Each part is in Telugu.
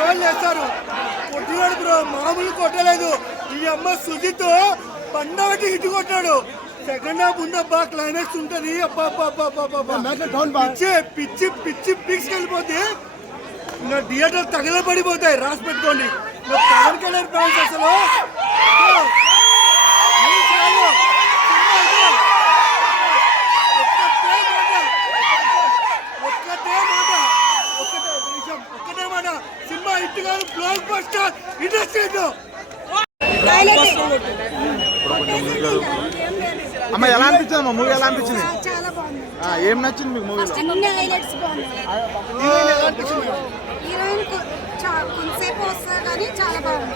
రోజులు వేస్తారు. కొట్టినాడు బ్రో, మామూలు కొట్టలేదు. ఈ అమ్మ సుజిత్ పండబట్టి ఇటు కొట్టాడు. సెకండ్ హాఫ్ ఉందబ్బా, క్లైమాక్స్ ఉంటుంది. పిచ్చి పిచ్చి పిక్స్ వెళ్ళిపోతే ఇంకా థియేటర్ తగలబడిపోతాయి. రాసి పెట్టుకోండి. పవన్ కళ్యాణ్ ఫ్యాన్స్ అసలు ఒక్కటే మాట, సినిమా హిట్ కాదు, బ్లాక్ బస్టర్ ఇండస్ట్రీ. అమ్మ ఎలా అనిపించింది? అమ్మ మూవీ ఎలా అనిపించింది? చాలా బాగుంది. ఏం నచ్చింది మీకు మూవీలో? అన్ని హైలైట్స్ బాగున్నాయి. హీరోయిన్ కొంతసేపు వస్తా కానీ చాలా బాగుంది.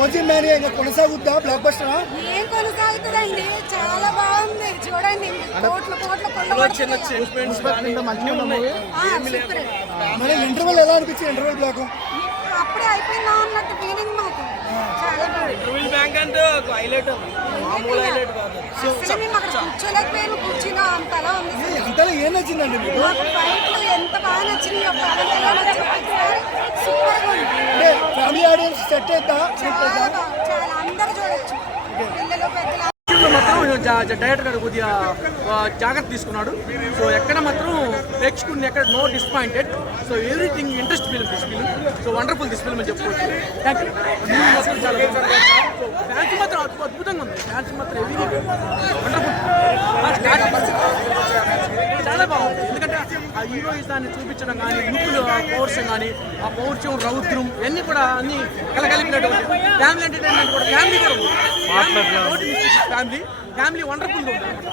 ఓజీ మ్యాన్ ఇంకా కొనసాగుద్దా బ్లాక్ బస్టర్? ఏం కొనసాగుతుందండి, చాలా బాగుంది. చూడండి, కోట్లు కోట్లు మరి ఇంటర్వెల్ ఎలా అనిపించింది? ఇంటర్వెల్ బ్లాక్ అప్పుడే అయిపోయిందా అన్నట్టు ఫీలింగ్ మాకు. చాలా కూర్చోలేకపోయాను, కూర్చున్నా అంతలా ఉంది. అంతలా ఏం నచ్చిందండి మీకు? ఫైట్లు ఎంత బాగా నచ్చినాయో, ఫ్యామిలీ ఆడియన్స్ సెట్ అవుతా? చాలా అందరు చూడొచ్చు, పిల్లలు పెద్దలు. మాత్రం డైరెక్టర్ గారు కొద్దిగా జాగ్రత్త తీసుకున్నాడు. సో ఎక్కడ మాత్రం ప్రేక్షకుడిని ఎక్కడ no disappointed. So everything interest film this film. So wonderful this film అని చెప్పుకోవచ్చు. Thank you. సో ఫ్యాన్స్ మాత్రం అద్భుతంగా ఉంది. ఫ్యాన్స్ మాత్రం ఎవ్రీథింగ్ వండర్ఫుల్, చాలా బాగుంది. ఎందుకంటే ఆ హీరోయిజాన్ని చూపించడం కానీ, లుక్లు పౌరుషం కానీ, ఆ పౌరుషం రౌద్రం ఇవన్నీ కూడా అన్ని కలగలిపినటువంటి ఫ్యామిలీ ఎంటర్టైన్మెంట్ కూడా. ఫ్యామిలీ కూడా ఉంది. ఫ్యామిలీ వండర్ఫుల్గా ఉంది అనమాట.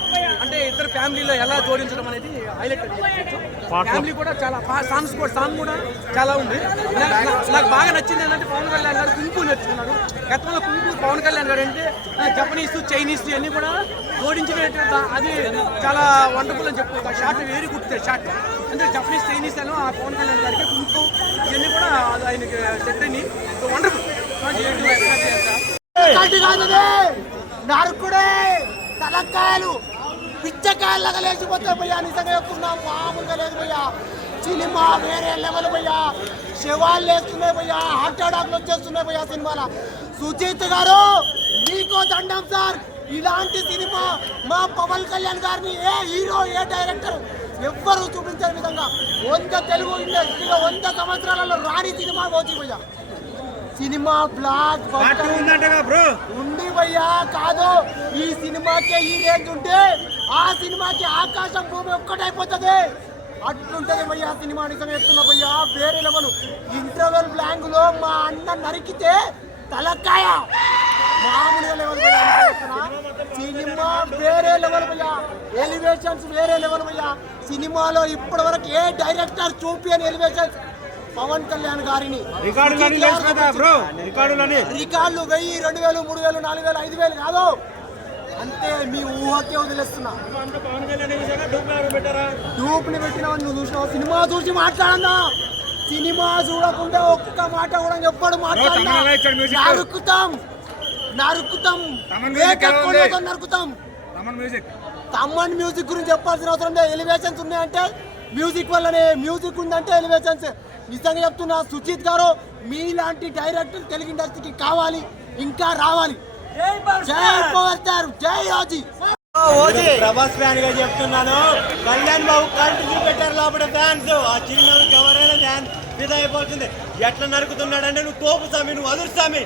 అంటే ఇద్దరు ఫ్యామిలీలో ఎలా జోడించడం అనేది హైలైట్. ఫ్యామిలీ కూడా చాలా సాంగ్ కూడా చాలా ఉంది. నాకు బాగా నచ్చింది ఏంటంటే పవన్ కళ్యాణ్ గారు కుంకు నేర్చుకున్నారు. గతంలో కుంకు పవన్ కళ్యాణ్ గారు అంటే జపనీస్, చైనీస్ అన్ని కూడా జోడించినట్టు అది చాలా వండర్ఫుల్ అని చెప్పుకోవచ్చు. Short very good short. అంటే జపనీస్, చైనీస్ అని ఆ పవన్ కళ్యాణ్ గారికి కుంకు ఇవన్నీ కూడా ఆయనకి సెట్ అయినాయి. So wonderful. నరుకుడే తలకాయలు పిచ్చకాయలాగా లేచిపోతాయి భయ్యా. నిజంగా చెప్తున్నాం, మామూలుగా లేదు భయ్యా. సినిమా వేరే లెవెల్ భయ్యా. శవాలు లేస్తున్నాయి భయ్యా, హార్ట్ అటాక్లు వచ్చేస్తున్నాయి భయ్యా సినిమాలో. సుజిత్ గారు మీకు దండం సార్. ఇలాంటి సినిమా మా పవన్ కళ్యాణ్ గారిని ఏ హీరో, ఏ డైరెక్టర్ ఎవ్వరూ చూపించని విధంగా 100 తెలుగు ఇండస్ట్రీలో 100 సంవత్సరాలలో రాని సినిమా ఓజీ భయ్యా. సినిమా బ్లాక్ ఉంది భయ్యా. కాదు, ఈ సినిమాకే ఈ రేంజ్ ఉంటే ఆ సినిమాకి ఆకాశం భూమి ఒక్కటైపోతుంది. అట్లుంటది భయ్యా సినిమా. నిజంగా చెప్తున్నా భయ్యా, వేరే లెవెల్. ఇంటర్వెల్ బ్లాంక్ లో మా అన్న నరికితే తలకాయ మామూలుగా లెవెల్ భయ్యా. సినిమా వేరే లెవెల్ భయ్యా. ఎలివేషన్స్ వేరే లెవెల్ భయ్యా. సినిమాలో ఇప్పటి వరకు ఏ డైరెక్టర్ చూపియని ఎలివేషన్స్ పవన్ కళ్యాణ్ గారిని. రికార్డులు 1000, 2000, 3000, 4000, 5000 కాదు, అంతే మీ ఊహకే వదిలేస్తున్నా. డూప్ని పెట్టినావు నువ్వు చూసినావు. సినిమా చూసి మాట్లాడన్నా. సినిమా చూడకుండా ఒక్క మాట కూడా ఎప్పుడు మాట్లాడినా నరుకుతాం నరుకుతాం నరుకుతాం. తమ్మన్ మ్యూజిక్ గురించి చెప్పాల్సిన అవసరం లేదు. ఎలివేషన్స్ ఉన్నాయంటే మ్యూజిక్ వల్లనే. మ్యూజిక్ ఉందంటే ఎలివేషన్స్. నిజంగా చెప్తున్నా, సుజిత్ గారు మీలాంటి డైరెక్టర్ తెలుగు ఇండస్ట్రీకి కావాలి, ఇంకా రావాలి. జై పవర్ స్టార్, జై ఓజీ. ప్రభాస్ ఫ్యాన్ గా చెప్తున్నాను. కళ్యాణ్ బాబు కంటి చూపెట్టారు లోపల ఫ్యాన్స్. ఆ చిరునవ్వుకి ఎవరైనా ఫ్యాన్ ఫిదా అయిపోతుంది. ఎట్లా నరుకుతున్నాడంటే నువ్వు తోపు స్వామి, నువ్వు అదుర్స్వామి.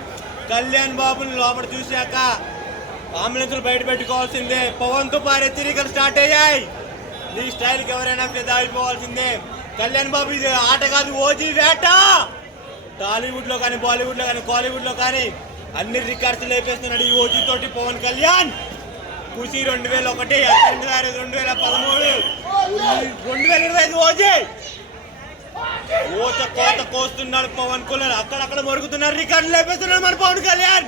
కళ్యాణ్ బాబుని లోపల చూశాక అంబులెన్స్లు బయట పెట్టుకోవాల్సిందే. పవన్ తో పారే తిరిగలు స్టార్ట్ అయ్యాయి. నీ స్టైల్కి ఎవరైనా ఫిదా అయిపోవాల్సిందే. కళ్యాణ్ బాబు ఇది ఆట కాదు, ఓజీ వేట. టాలీవుడ్ లో కానీ, బాలీవుడ్ లో కానీ, కాలీవుడ్ లో కానీ అన్ని రికార్డ్స్ లేపేస్తున్నాడు ఈ ఓజీ తోటి పవన్ కళ్యాణ్. ఖుషి 2001, 2013, 2025 ఓజీ ఓత కోత కోస్తున్నాడు పవన్ కళ్యాణ్. అక్కడక్కడ మరుగుతున్నారు, రికార్డులు లేపేస్తున్నాడు మన పవన్ కళ్యాణ్.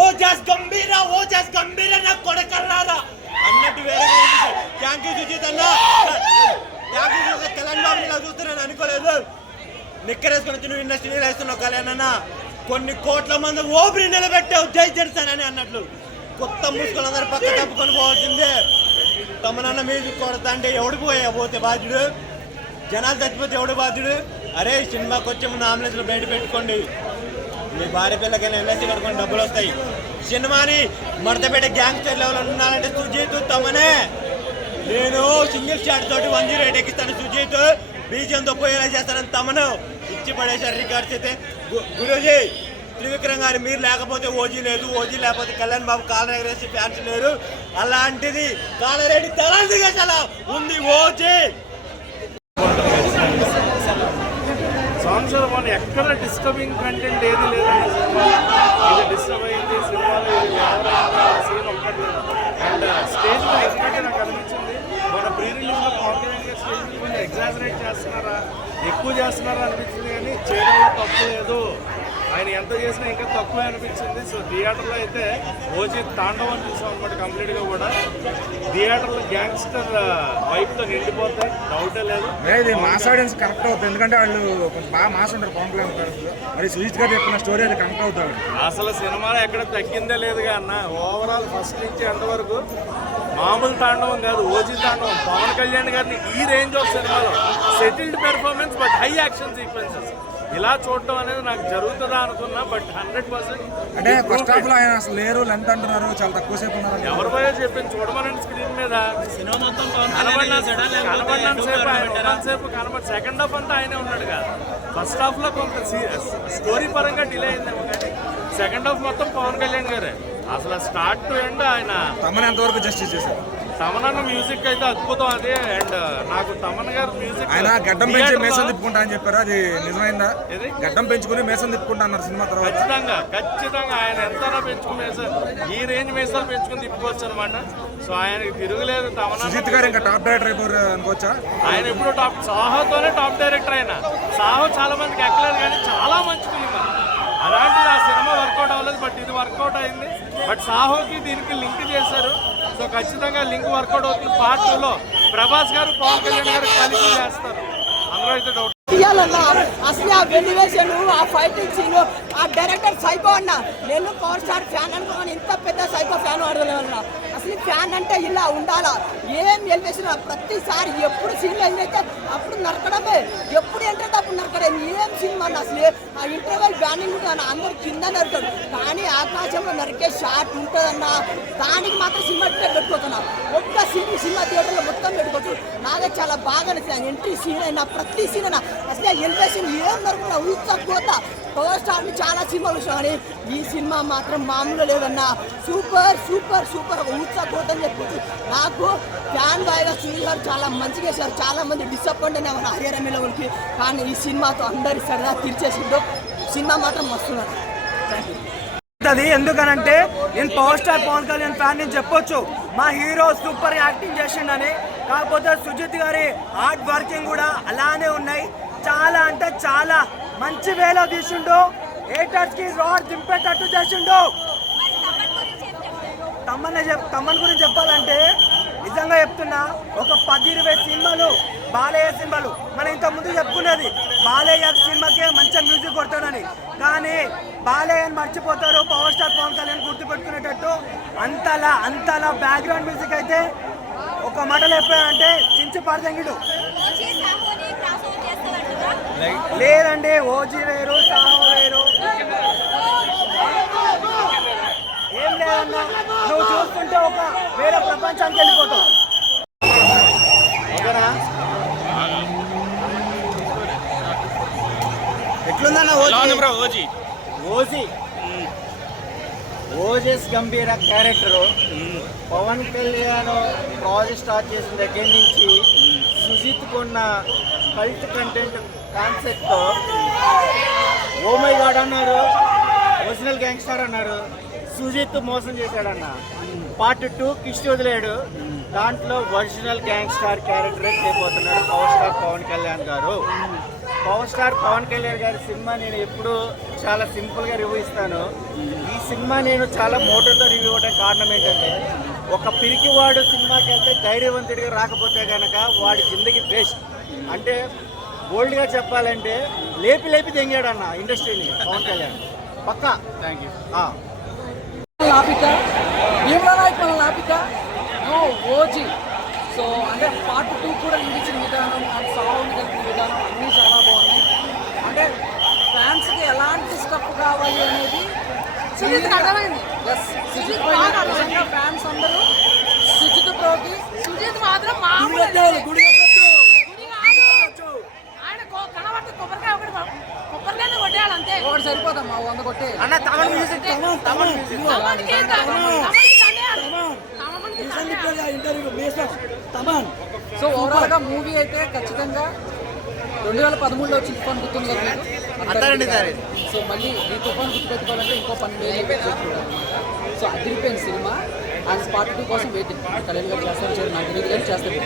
ఓ జస్ గంభీర నా కొడకల్లారా అన్నట్టు వేరే. థ్యాంక్ యూ సుజిత్ అన్న. కళ్యాణ్ బాబు ఇలా చూస్తున్నాను అనుకోలేదు. నిక్కరేసుకొని వచ్చి నువ్వు ఇండస్ట్రీ వేస్తున్నావు కళ్యాణ్ అన్న. కొన్ని కోట్ల మంది ఓపిరి నిలబెట్టావు జై జనసేన అని అన్నట్లు. కొత్త ముసుగులు అందరూ పక్క తప్పుకొని పోవాల్సిందే. తమనన్న మ్యూజిక్ కొడతా అంటే ఎవడికి పోయా పోతే బాధ్యుడు. జనాలు చచ్చిపోతే ఎవడు బాధ్యుడు? అరే సినిమాకి వచ్చే ముందు అంబులెన్స్లో బయట పెట్టుకోండి, మీ భార్య పిల్లకైనా ఎల్ఐసి కట్టుకొని డబ్బులు వస్తాయి. సినిమాని మడతపేట గ్యాంగ్స్టర్ లెవెల్ ఉన్నారంటే సుజీత్ తమనే. నేను సింగిల్ షాట్ తోటి 108 ఎక్కిస్తాను, సుజీత్ బీజంతో పోయేలా చేస్తానని తమను ఇచ్చి పడేశారు రికార్డ్స్ అయితే. గురూజీ త్రివిక్రమ్ గారు మీరు లేకపోతే ఓజీ లేదు, ఓజీ లేకపోతే కళ్యాణ్ బాబు కాలర్ ఎగరేసి ఫ్యాన్స్ లేరు. అలాంటిది కాలరెడ్డి తలాంటిగా చాలా ఉంది ఓజీ. సాంగ్స్లో మనం ఎక్కడ డిస్టర్బింగ్ కంటెంట్ ఏది లేదండి. సినిమా ఇది డిస్టర్బ్ అయింది సినిమాలో, సీన్ ఒక్కటి. అండ్ స్టేజ్ మీద ఎందుకంటే నాకు అనిపించింది మన ప్రీ రిలీజ్లో కాన్ఫిడెంట్గా స్టేజ్ మీద కొంచెం ఎగ్జాజరేట్ చేస్తున్నారా, ఎక్కువ చేస్తున్నారా అనిపించింది. కానీ చేయడంలో తప్పు లేదు, ఆయన ఎంత చేసినా ఇంకా తక్కువే అనిపించింది. సో థియేటర్లో అయితే ఓజీ తాండవం చూసాం అనమాట కంప్లీట్గా కూడా. థియేటర్లో గ్యాంగ్స్టర్ వైపుతో నిండిపోతాయి, డౌటే లేదు. ఇది మాస్ ఆడియన్స్ కనెక్ట్ అవుతుంది, ఎందుకంటే వాళ్ళు కొంచెం బాగా మాస్ ఉంటారు పవన్ కళ్యాణ్ గారు. మరి సుజిత్ గారు చెప్పిన స్టోరీ అది కనెక్ట్ అవుతాడు. అసలు సినిమాలో ఎక్కడ తగ్గిందే లేదుగా అన్న. ఓవరాల్ ఫస్ట్ నుంచి ఎండ్ వరకు మామూలు తాండవం కాదు, ఓజీ తాండవం. పవన్ కళ్యాణ్ గారిని ఈ రేంజ్ ఆఫ్ సినిమాలో settled performance but high action sequences ఇలా చూడటం అనేది నాకు జరుగుతుందా అనుకున్నా. బట్ 100% అంటే ఫస్ట్ హాఫ్ లో ఆయన అసలు లేరు, లెంత్ అంటున్నారు, చాలా తక్కువ సేపు ఉన్నారు. ఎవరి పోయో చెప్పింది చూడమనండి స్క్రీన్ మీద. కనబడినంతసేపు కనబడి సెకండ్ హాఫ్ అంతా ఆయనే ఉన్నాడు కదా. ఫస్ట్ హాఫ్ లో కొంత స్టోరీ పరంగా డిలే అయిందేమో, కానీ సెకండ్ హాఫ్ మొత్తం పవన్ కళ్యాణ్ గారే. అసలు స్టార్ట్ టు ఎండ్ ఆయన. తమన్ ఎంతవరకు జస్టిస్ చేశారు? తమన్ మ్యూజిక్ అయితే అద్భుతం అది. అండ్ నాకు తమన్ గారు మ్యూజిక్, ఆయన గడ్డం పెంచి మేసం తిప్పుకుంటా అని చెప్పారు, అది నిజమైందా? గడ్డం పెంచుకుని మేసం తిప్పుకుంటా అన్నారు సినిమా తర్వాత. ఖచ్చితంగా ఆయన ఎంతైనా పెంచుకుని మేసారు, ఈ రేంజ్ మేసాలు పెంచుకుని తిప్పుకోవచ్చు అనమాట. సో ఆయనకి తిరుగులేదు. తమన్ సుజిత్ గారు ఇంకా టాప్ డైరెక్టర్ అయిపోరు అనుకోవచ్చా? ఆయన ఎప్పుడు టాప్, సాహోతోనే టాప్ డైరెక్టర్. ఆయన సాహో చాలా మందికి ఎక్కలేదు, కానీ చాలా మంచి ఫిలిం. అలాంటిది ఆ సినిమా వర్కౌట్ అవ్వలేదు, బట్ ఇది వర్కౌట్ అయింది. బట్ సాహోకి దీనికి లింక్ చేశారు. సో ఖచ్చితంగా లింక్ వర్కౌట్ అవుతుంది. పార్ట్ 2లో ప్రభాస్ గారు పవన్ కళ్యాణ్ గారు కలిసి చేస్తారు, అందులో అయితే డౌట్. అసలు ఆ వెలివేషన్, ఆ ఫైటింగ్ సీన్, ఆ డైరెక్టర్ సైకో అన్న. నేను పవర్ స్టార్ ఫ్యాన్ అనుకోని ఇంత పెద్ద సైకో ఫ్యాన్ ఆడలేమన్నా. అసలు ఫ్యాన్ అంటే ఇలా ఉండాలా. ఏం ఎలివేషన్ ప్రతిసారి ఎప్పుడు సీన్లు అయితే అప్పుడు నరకడమే, ఎప్పుడు ఏంటంటే అప్పుడు నరకడం. ఏం సినిమా అన్న అసలు. ఆ ఇంటర్వెల్ బ్యానింగ్ ఉంటుంది, అందరు కింద నరకడు, కానీ ఆకాశంలో నరికే షాట్ ఉంటుందన్న. దానికి మాత్రం సినిమా పెట్టుకోతున్నా. ఒక్క సినిమా థియేటర్లో మొత్తం పెట్టుకోవచ్చు. నాకే చాలా బాగా నచ్చింది. ఎంట్రీ సీన్ అయినా ప్రతి సీన్ అయినా అసలు ఎలివేషన్ ఏం నరకున్నా ఉత్సపోతా. పవర్ స్టార్ని చాలా సినిమాలు చూసాం, కానీ ఈ సినిమా మాత్రం మామూలుగా లేదన్నా. సూపర్ సూపర్ సూపర్ ఉత్సపోతని చెప్పొచ్చు. నాకు ఫ్యాన్ బాయ్గా సునీల్ గారు చాలా మంచిగా చేశారు. చాలా మంది డిసప్పాయింట్ అయినా మన హరియరమ్మ లెవెల్కి, కానీ ఈ సినిమాతో అందరి సరదా తీర్చేసిందో. సినిమా మాత్రం వస్తున్నారు. అది ఎందుకనంటే నేను power star Pawan Kalyan fan నేను చెప్పొచ్చు, మా హీరో సూపర్ యాక్టింగ్ చేసిండని. కాకపోతే సుజిత్ గారి హార్డ్ వర్కింగ్ కూడా అలానే ఉన్నాయి. చాలా అంటే చాలా మంచి వేలో తీసిండు, ఏటర్స్ కి రాడ్ దింపేటట్టు చేసిండు. తమ్మన్ గురించి చెప్పాలంటే నిజంగా చెప్తున్నా, ఒక 10-20 సినిమాలు బాలయ్య సినిమాలు మనం ఇంత ముందు చెప్పుకునేది, బాలయ్య సినిమాకే మంచిగా మ్యూజిక్ కొడతాడని. కానీ బాలయ్యని మర్చిపోతారు, పవర్ స్టార్ పవన్ కళ్యాణ్ గుర్తుపెట్టుకునేటట్టు. అంతలా బ్యాక్గ్రౌండ్ మ్యూజిక్ అయితే ఒక మాటలు చెప్పాడంటే చించి పడదంగిడు. లేదండి, ఓజీ వేరు, సాహో వేరు, ఏం లేదన్నా. నువ్వు చూస్తుంటే ఒక వేరే ప్రపంచానికి వెళ్ళిపోతావు. ఎట్లుందన్న Ojas Gambhira character. Pawan Kalyan project start చేసిన దగ్గర నుంచి సుజిత్ కొన్న కల్ట్ కంటెంట్ కాన్సెప్ట్తో ఓ మై గాడ్ అన్నారు, ఒరిజినల్ గ్యాంగ్స్టర్ అన్నారు. సుజిత్ మోసం చేశాడన్న. పార్ట్ 2 కిష్టి వదిలేడు, దాంట్లో ఒరిజినల్ గ్యాంగ్స్టార్ క్యారెక్టరే చేయబోతున్నాడు పవర్ స్టార్ పవన్ కళ్యాణ్ గారు. పవర్ స్టార్ పవన్ కళ్యాణ్ గారి సినిమా నేను ఎప్పుడు చాలా సింపుల్గా రివ్యూ ఇస్తాను. ఈ సినిమా నేను చాలా మోటోతో రివ్యూ ఇవ్వడానికి కారణం ఏంటంటే, ఒక పిరికివాడు సినిమాకి వెళ్తే ధైర్యవంతుడిగా రాకపోతే కనుక వాడి జిందగీ వేస్ట్. అంటే బోల్డ్గా చెప్పాలంటే లేపి తెంగాడు అన్న ఇండస్ట్రీని పవన్ కళ్యాణ్ పక్కా. Thank you. లాపిక భీమనాయక్ మన లాపిక ఓజీ సో అంటే పార్ట్ 2 కూడా చూపించిన విధానం అండ్ సౌండ్ కలిపిన విధానం అన్నీ చాలా బాగున్నాయి. అంటే ఫ్యాన్స్కి ఎలాంటి స్టఫ్ కావాలి అనేది సుజిత్ అర్థమైంది. సుజిత్ నిజంగా ఫ్యాన్స్ అందరూ సుజిత్ ప్రోకి సుజిత్ మాత్రం మామూలు గుడి గుడి కాదు. ఆయన కనబడితే కొబ్బరికాయని కొట్టేయాలి అంతే. ఒకటి సరిపోదమ్మా 100 కొట్టే. సో ఓవరాల్ గా మూవీ అయితే ఖచ్చితంగా 2013లో వచ్చిన తుఫాన్ గుర్తుంది కదా మీకు? సో మళ్ళీ ఈ తుఫాన్ గుర్తుపెట్టుకోవాలంటే ఇంకో 12 చూడాలన్నమాట. సో అదిరిపోయిన సినిమా అండ్ పార్ట్ 2 కోసం వెయిటింగ్. కళ్యాణ్ గారు చేస్తారు నాకు తెలియదు కానీ చేస్తారు.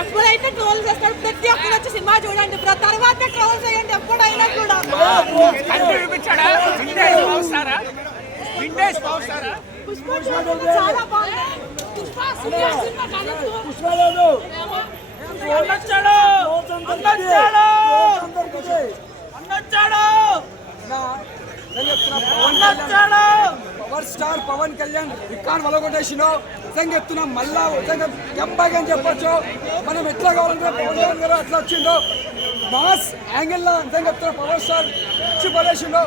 ఎప్పుడైతే ట్రోల్ చేస్తాడు ప్రతి ఒక్కరు వచ్చి సినిమా చూడండి బ్రో, తర్వాత ట్రోల్ చేయండి ఎప్పుడైనా కూడా. పుష్ప చాలా బాగుంది. Pushpa cinema power star Pawan Kalyan record వలగొట్టేసినో నిజంగా చెప్తున్నా. మళ్ళా నిజంగా ఎంబాగా అని చెప్పొచ్చు. మనం ఎట్లా కావాలంటే పవన్ కళ్యాణ్ గారు అట్లా వచ్చిండో మాస్ యాంగిల్ లా నిజంగా చెప్తున్నా. పవర్ స్టార్ ఇచ్చి పడేసిండో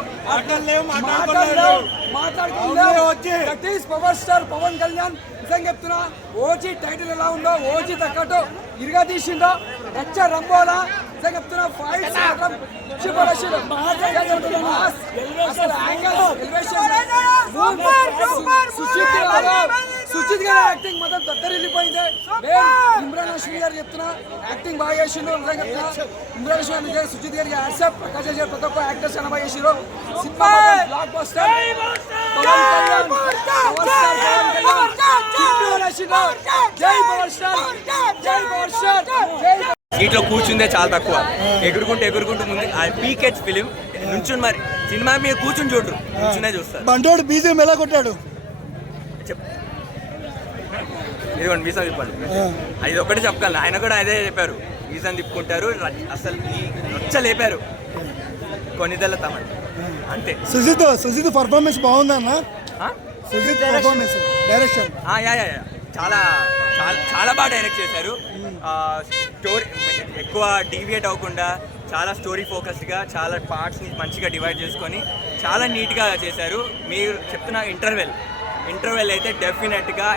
మాట్లాడుకోలేదు. పవర్ స్టార్ పవన్ కళ్యాణ్ నిజంగా చెప్తున్నా. ఓజీ టైటిల్ ఎలా ఉందో ఓజీ తగ్గట్టు ఇరుగా తీసిండో. నచ్చ రంబోలా నిజంగా చెప్తున్నా. ఫైట్స్ మాత్రం ఇచ్చి పడేసిండో. సుచిత్ గారి యాక్టింగ్ మొత్తం దద్దరిల్లిపోయింది. ఇమ్రాన్ హష్మి గారు చెప్తున్నా యాక్టింగ్ బాగా చేసిండు. ఇమ్రాన్ హష్మి గారు సుచిత్ గారికి యాక్సెప్ట్ ప్రకాష్ గారు ప్రతి ఒక్క యాక్టర్స్ చాలా బాగా చేసిండు. Cinema blockbuster. Pawan Kalyan జై పవర్ స్టార్, జై పవర్ స్టార్, జై. సీట్లో కూర్చుందే చాలా తక్కువ. ఎగురుకుంటూ ముందు పీకెట్ ఫిలిం నుంచుని మరి సినిమా మీద కూర్చుని చూడరు, కూర్చునే చూస్తారు. బండోడు బీజం ఎలా కొట్టాడు ఇదిగోండి వీసా తిప్పండి. అది ఒకటి చెప్పగలను. ఆయన కూడా అదే చెప్పారు, వీసా తిప్పుకుంటారు. అసలు ఈ రచ్చ లేపారు కొన్నిదల తమన్ అంతే. సుజిత్ పర్ఫార్మెన్స్ బాగుందన్న. సుజిత్ పర్ఫార్మెన్స్ డైరెక్షన్ చాలా చాలా చాలా బాగా డైరెక్ట్ చేశారు. స్టోరీ ఎక్కువ డీవియేట్ అవ్వకుండా చాలా స్టోరీ ఫోకస్డ్గా చాలా పార్ట్స్ని మంచిగా డివైడ్ చేసుకొని చాలా నీట్గా చేశారు. మీరు చెప్తున్న ఇంటర్వెల్ అయితే డెఫినెట్గా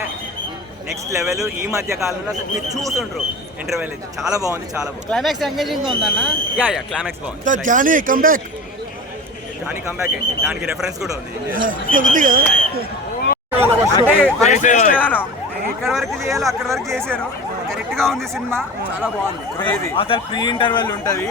నెక్స్ట్ లెవెల్. ఈ మధ్య కాలంలో అసలు మీరు చూస్తుండ్రు ఇంటర్వెల్ అయితే చాలా బాగుంది. చాలా బాగుంది. క్లైమాక్స్ ఎంగేజింగ్ ఉందన్న. క్లైమాక్స్ బాగుంది. జానీ కమ్బ్యాక్ ఏంటి దానికి రెఫరెన్స్ కూడా ఉంది. అంటే ఇక్కడ వరకు చేయాలో అక్కడ వరకు చేశారు. కరెక్ట్ గా ఉంది సినిమా. చాలా బాగుంది. క్రేజీ. అసలు ప్రీ ఇంటర్వెల్ ఉంటది.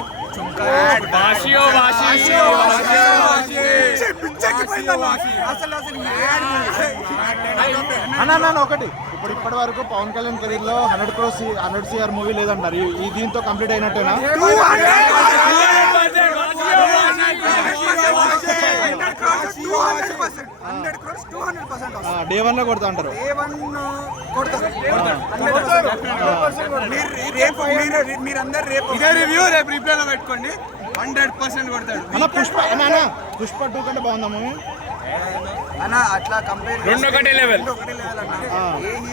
అన్న ఒకటి ఇప్పటి వరకు పవన్ కళ్యాణ్ కెరీర్ లో 100 CR మూవీ లేదంటారు. ఈ దీంతో కంప్లీట్ అయినట్టేనా? డే 1 లో కొడతా అంటారు. మీరందరూ రేపు ఇదే రివ్యూ రేపు రిప్లైలో పెట్టుకోండి. 100% కొడతాడు. పుష్ప 2 కంటే బాగుందా మూవీ అన్న? అట్లా కంపేర్ ఒకటే లెవెల్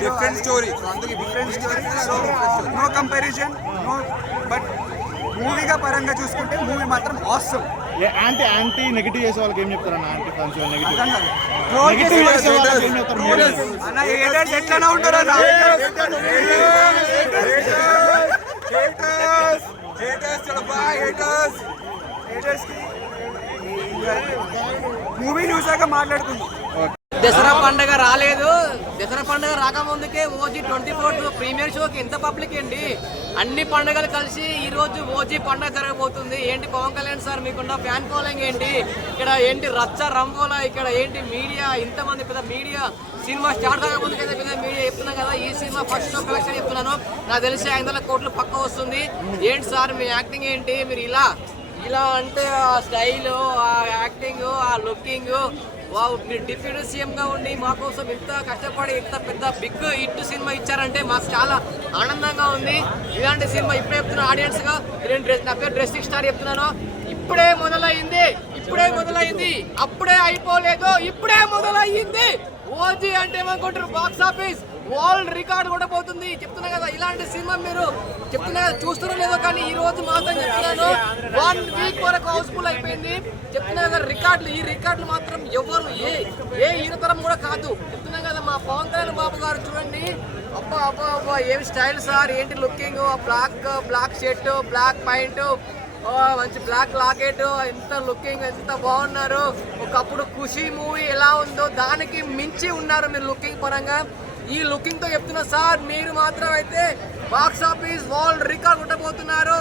డిఫరెంట్ స్టోరీ. అందుకే different story. So no comparison, no. But మూవీగా పరంగా చూసుకుంటే మూవీ మాత్రం ఆసమ్. యాంటీ నెగిటివ్ చేసే వాళ్ళకి ఏం చెప్తారన్న? యాంటీ ఫ్యాన్స్ నెగిటివ్ చేసే వాళ్ళకి ఏం చెప్తారు అన్న? ఏదైనా ఎట్లా ఉంటారో మూవీ చూసాక మాట్లాడుకుందాం. దసరా పండగ రాలేదు. దసరా పండగ రాకముందుకే ఓజీ 24 ప్రీమియర్ షోకి ఎంత పబ్లిక్ ఏంటి. అన్ని పండుగలు కలిసి ఈ రోజు ఓజీ పండగ జరగబోతుంది. ఏంటి పవన్ కళ్యాణ్ సార్ మీకున్న ఫ్యాన్ ఫాలోయింగ్ ఏంటి? ఇక్కడ ఏంటి రచ్చ రంబోలా, ఇక్కడ ఏంటి మీడియా, ఇంతమంది పెద్ద మీడియా. సినిమా స్టార్ట్ కాకముందుకైతే పెద్ద మీడియా చెప్తున్నా కదా, ఈ సినిమా ఫస్ట్ షో కలెక్షన్ చెప్తున్నాను. నాకు తెలిసి 500 కోట్లు పక్క వస్తుంది. ఏంటి సార్ మీ యాక్టింగ్ ఏంటి? మీరు ఇలా అంటే ఆ స్టైలు, ఆ యాక్టింగ్, ఆ లుకింగ్, మీరు డిప్యూటీ సీఎంగా ఉండి మా కోసం ఇంత కష్టపడి ఇంత పెద్ద బిగ్ హిట్ సినిమా ఇచ్చారంటే మాకు చాలా ఆనందంగా ఉంది. ఇలాంటి సినిమా ఇప్పుడే చెప్తున్నా ఆడియన్స్గా. నా పేరు డ్రెస్సింగ్ స్టార్ చెప్తున్నాను. ఇప్పుడే మొదలైంది, అప్పుడే అయిపోలేదు, ఇప్పుడే మొదలయ్యింది. ఓజీ అంటే ఏమనుకుంటారు? బాక్స్ ఆఫీస్ వరల్డ్ రికార్డ్ కూడా పోతుంది. చెప్తున్నా కదా, ఇలాంటి సినిమా మీరు చెప్తున్నా కదా, చూస్తారో లేదో కానీ ఈ రోజు మాత్రం చెప్తున్నాను 1 వీక్ వరకు హౌస్ఫుల్ అయిపోయింది. చెప్తున్నా కదా, రికార్డులు, ఈ రికార్డులు మాత్రం ఎవరు ఏ హీరో తరం కూడా కాదు. చెప్తున్నా కదా, మా పవన్ కళ్యాణ్ బాబు గారు చూడండి, అబ్బా అబ్బా అబ్బా ఏమి స్టైల్ సార్, ఏంటి looking, black shirt, black pant, మంచి బ్లాక్ లాకెట్, ఎంత లుకింగ్, ఎంత బాగున్నారు. ఒకప్పుడు ఖుషి మూవీ ఎలా ఉందో దానికి మించి ఉన్నారు మీరు లుకింగ్ పరంగా. ఈ లుకింగ్ తో చెప్తున్నా సార్, మీరు మాత్రం అయితే బాక్స్ ఆఫీస్ వరల్డ్ రికార్డ్ ఉండబోతున్నారు.